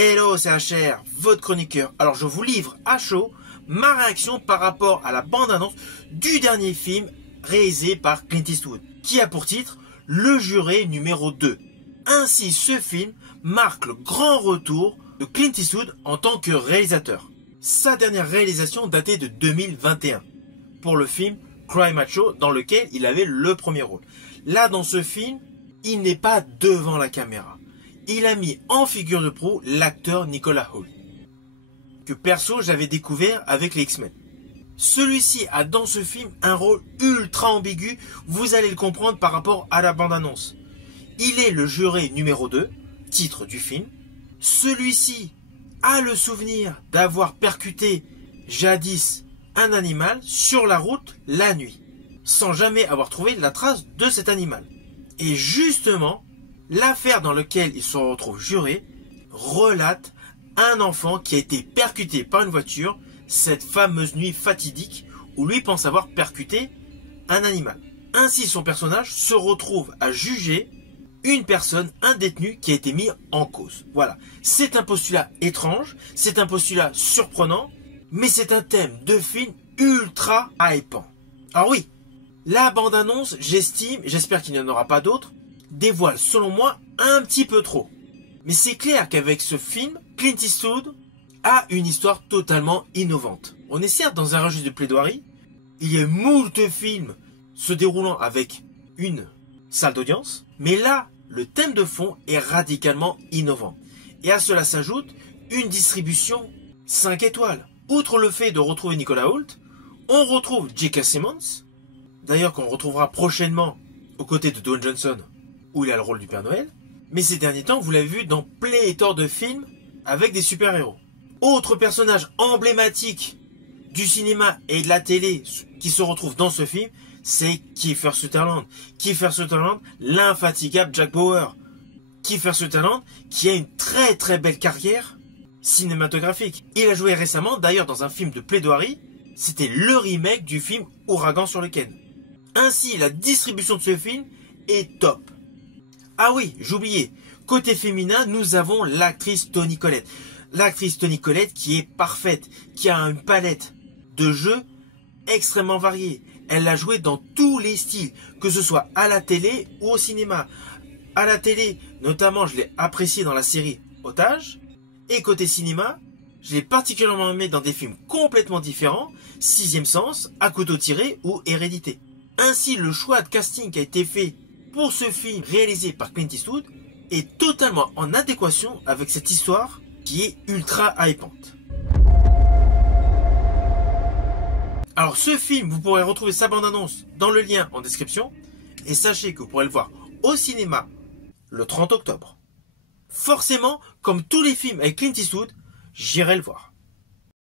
Hello, c'est HR, votre chroniqueur. Alors je vous livre à chaud ma réaction par rapport à la bande-annonce du dernier film réalisé par Clint Eastwood, qui a pour titre Le Juré numéro 2. Ainsi, ce film marque le grand retour de Clint Eastwood en tant que réalisateur. Sa dernière réalisation datait de 2021 pour le film Cry Macho, dans lequel il avait le premier rôle. Là, dans ce film, il n'est pas devant la caméra. Il a mis en figure de proue l'acteur Nicholas Hoult, que perso j'avais découvert avec les X-Men. Celui-ci a dans ce film un rôle ultra ambigu, vous allez le comprendre par rapport à la bande-annonce. Il est le juré numéro 2, titre du film. Celui-ci a le souvenir d'avoir percuté jadis un animal sur la route la nuit, sans jamais avoir trouvé la trace de cet animal. Et justement, l'affaire dans laquelle il se retrouve juré relate un enfant qui a été percuté par une voiture cette fameuse nuit fatidique où lui pense avoir percuté un animal. Ainsi, son personnage se retrouve à juger une personne, un détenu qui a été mis en cause. Voilà, c'est un postulat étrange, c'est un postulat surprenant, mais c'est un thème de film ultra hypant. Alors oui, la bande-annonce, j'espère qu'il n'y en aura pas d'autres, dévoile selon moi un petit peu trop. Mais c'est clair qu'avec ce film, Clint Eastwood a une histoire totalement innovante. On est certes dans un registre de plaidoirie, il y a moult films se déroulant avec une salle d'audience, mais là, le thème de fond est radicalement innovant. Et à cela s'ajoute une distribution 5 étoiles. Outre le fait de retrouver Nicholas Hoult, on retrouve J.K. Simmons, d'ailleurs qu'on retrouvera prochainement aux côtés de Dwayne Johnson, où il a le rôle du Père Noël, mais ces derniers temps, vous l'avez vu dans pléthore de films avec des super-héros. Autre personnage emblématique du cinéma et de la télé qui se retrouve dans ce film, c'est Kiefer Sutherland. Kiefer Sutherland, l'infatigable Jack Bauer. Kiefer Sutherland, qui a une très très belle carrière cinématographique. Il a joué récemment, d'ailleurs dans un film de plaidoirie, c'était le remake du film Ouragan sur le Ken. Ainsi, la distribution de ce film est top. Ah oui, j'oubliais, côté féminin, nous avons l'actrice Toni Collette. L'actrice Toni Collette qui est parfaite, qui a une palette de jeux extrêmement variée. Elle a joué dans tous les styles, que ce soit à la télé ou au cinéma. À la télé, notamment, je l'ai appréciée dans la série Otage. Et côté cinéma, je l'ai particulièrement aimée dans des films complètement différents, Sixième Sens, À couteau tiré ou Hérédité. Ainsi, le choix de casting qui a été fait pour ce film réalisé par Clint Eastwood est totalement en adéquation avec cette histoire qui est ultra hypante. Alors ce film, vous pourrez retrouver sa bande-annonce dans le lien en description et sachez que vous pourrez le voir au cinéma le 30 octobre. Forcément, comme tous les films avec Clint Eastwood, j'irai le voir.